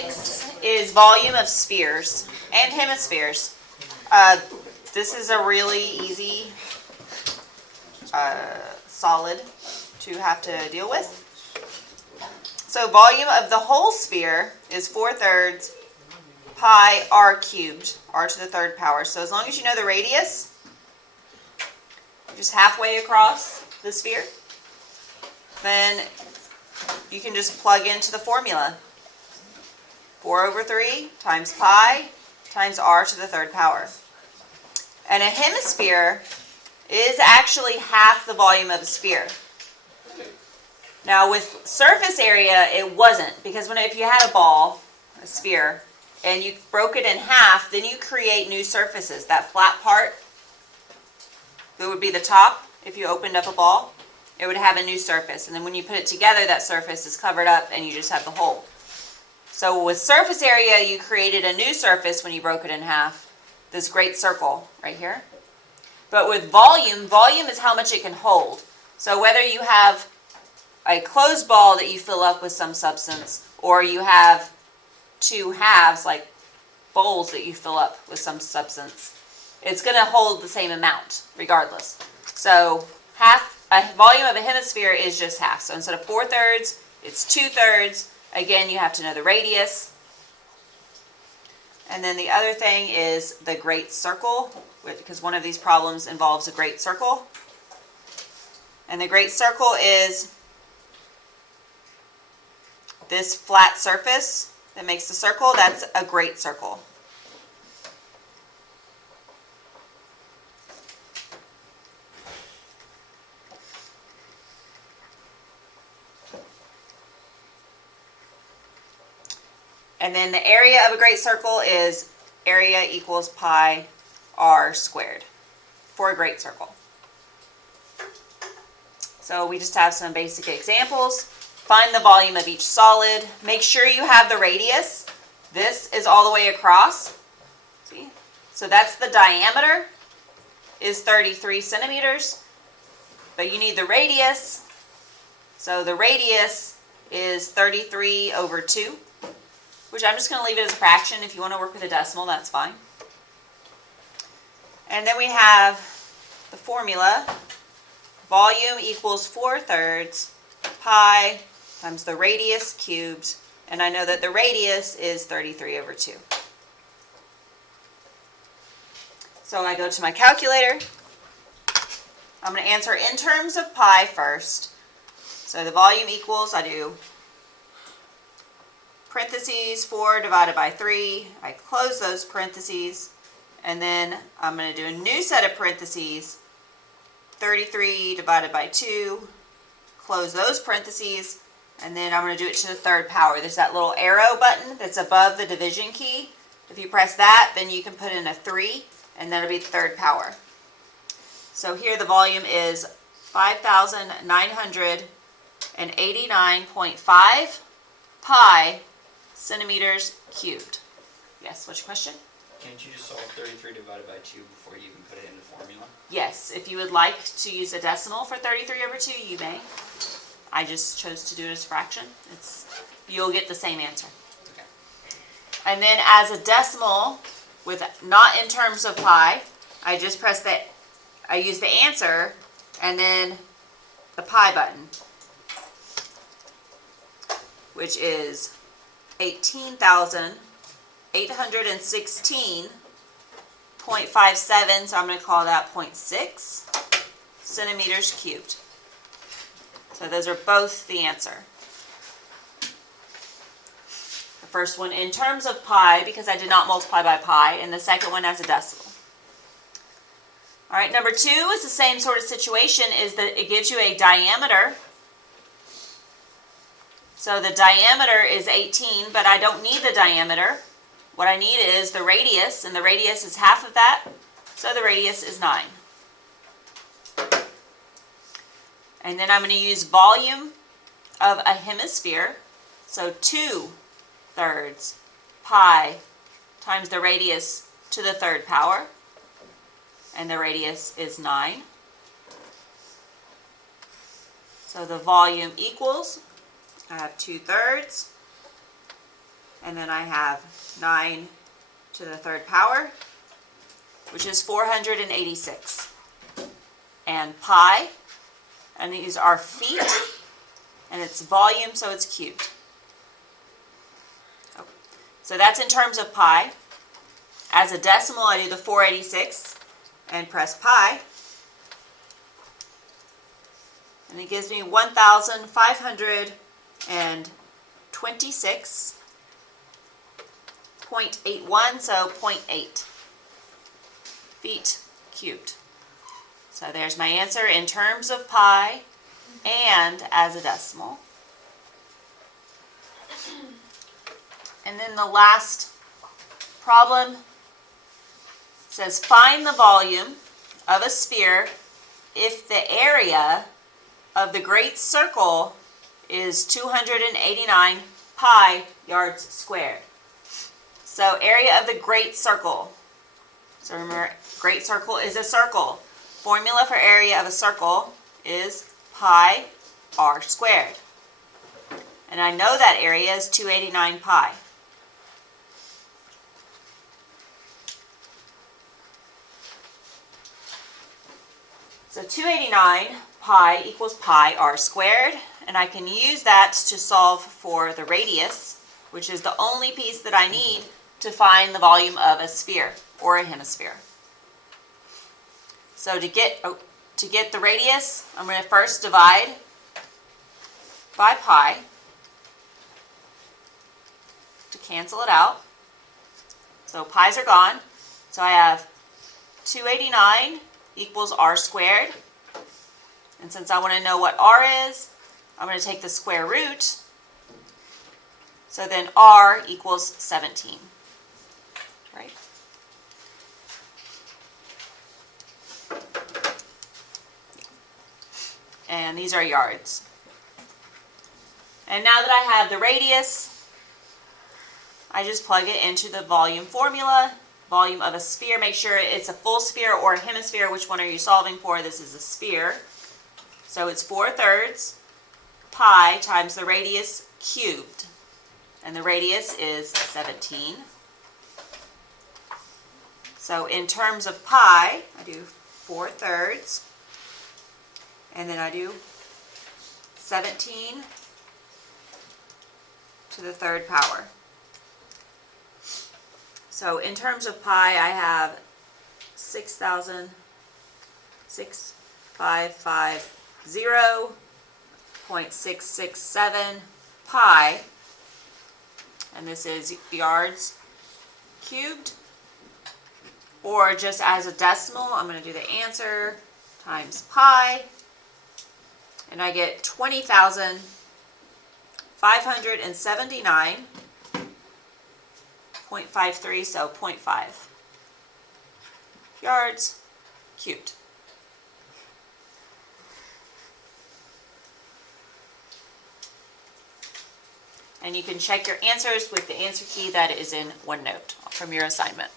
12B.6 is volume of spheres and hemispheres. This is a really easy solid to have to deal with. So volume of the whole sphere is 4/3 pi r cubed, r to the third power. So as long as you know the radius, just halfway across the sphere, then you can just plug into the formula. 4/3 times pi times r to the third power. And a hemisphere is actually half the volume of a sphere. Now with surface area, it wasn't, because if you had a ball, a sphere, and you broke it in half, then you create new surfaces. That flat part, that would be the top. If you opened up a ball, it would have a new surface. And then when you put it together, that surface is covered up and you just have the hole. So with surface area, you created a new surface when you broke it in half. This great circle right here. But with volume, volume is how much it can hold. So whether you have a closed ball that you fill up with some substance, or you have two halves, like bowls that you fill up with some substance, it's going to hold the same amount regardless. So a volume of a hemisphere is just half. So instead of 4/3, it's 2/3. Again, you have to know the radius. And then the other thing is the great circle, because one of these problems involves a great circle. And the great circle is this flat surface that makes the circle. That's a great circle. And then the area of a great circle is area equals pi r squared for a great circle. So we just have some basic examples. Find the volume of each solid. Make sure you have the radius. This is all the way across. See? So that's the diameter is 33 centimeters. But you need the radius. So the radius is 33/2. Which I'm just going to leave it as a fraction. If you want to work with a decimal, that's fine. And then we have the formula. Volume equals 4/3 pi times the radius cubed. And I know that the radius is 33/2. So I go to my calculator. I'm going to answer in terms of pi first. So the volume equals, I do parentheses 4 divided by 3. I close those parentheses, and then I'm going to do a new set of parentheses, 33 divided by 2, close those parentheses, and then I'm going to do it to the third power. There's that little arrow button that's above the division key. If you press that, then you can put in a 3, and that'll be the third power. So here the volume is 5,989.5 pi centimeters cubed. Yes, what's your question? Can't you just solve 33 divided by 2 before you even put it in the formula? Yes, if you would like to use a decimal for 33/2, you may. I just chose to do it as a fraction. You'll get the same answer. Okay. And then as a decimal, with not in terms of pi, I just press I use the answer and then the pi button, which is 18,816.57, so I'm going to call that 0.6 centimeters cubed. So those are both the answer. The first one in terms of pi, because I did not multiply by pi, and the second one as a decimal. All right, number 2 is the same sort of situation, is that it gives you a diameter. So the diameter is 18, but I don't need the diameter. What I need is the radius, and the radius is half of that, so the radius is 9. And then I'm going to use volume of a hemisphere, so 2/3 pi times the radius to the third power, and the radius is 9. So the volume equals, I have 2/3, and then I have 9 to the third power, which is 486. And pi, and these are feet, and it's volume, so it's cubed. Okay. So that's in terms of pi. As a decimal, I do the 486 and press pi. And it gives me 1,526.81, so 0.8 feet cubed. So there's my answer in terms of pi and as a decimal. And then the last problem says find the volume of a sphere if the area of the great circle is 289 pi yards squared. So area of the great circle. So remember, great circle is a circle. Formula for area of a circle is pi r squared. And I know that area is 289 pi. So 289 pi equals pi r squared, and I can use that to solve for the radius, which is the only piece that I need to find the volume of a sphere or a hemisphere. So to get the radius, I'm going to first divide by pi to cancel it out. So pi's are gone. So I have 289 equals r squared. And since I want to know what r is, I'm going to take the square root. So then r equals 17. Right? And these are yards. And now that I have the radius, I just plug it into the volume formula. Volume of a sphere, make sure it's a full sphere or a hemisphere. Which one are you solving for? This is a sphere. So it's 4/3 pi times the radius cubed. And the radius is 17. So in terms of pi, I do 4/3. And then I do 17 to the third power. So in terms of pi, I have 6,6550.667 pi, and this is yards cubed. Or just as a decimal, I'm going to do the answer times pi, and I get 20,579.53, so 0.5 yards cubed. And you can check your answers with the answer key that is in OneNote from your assignment.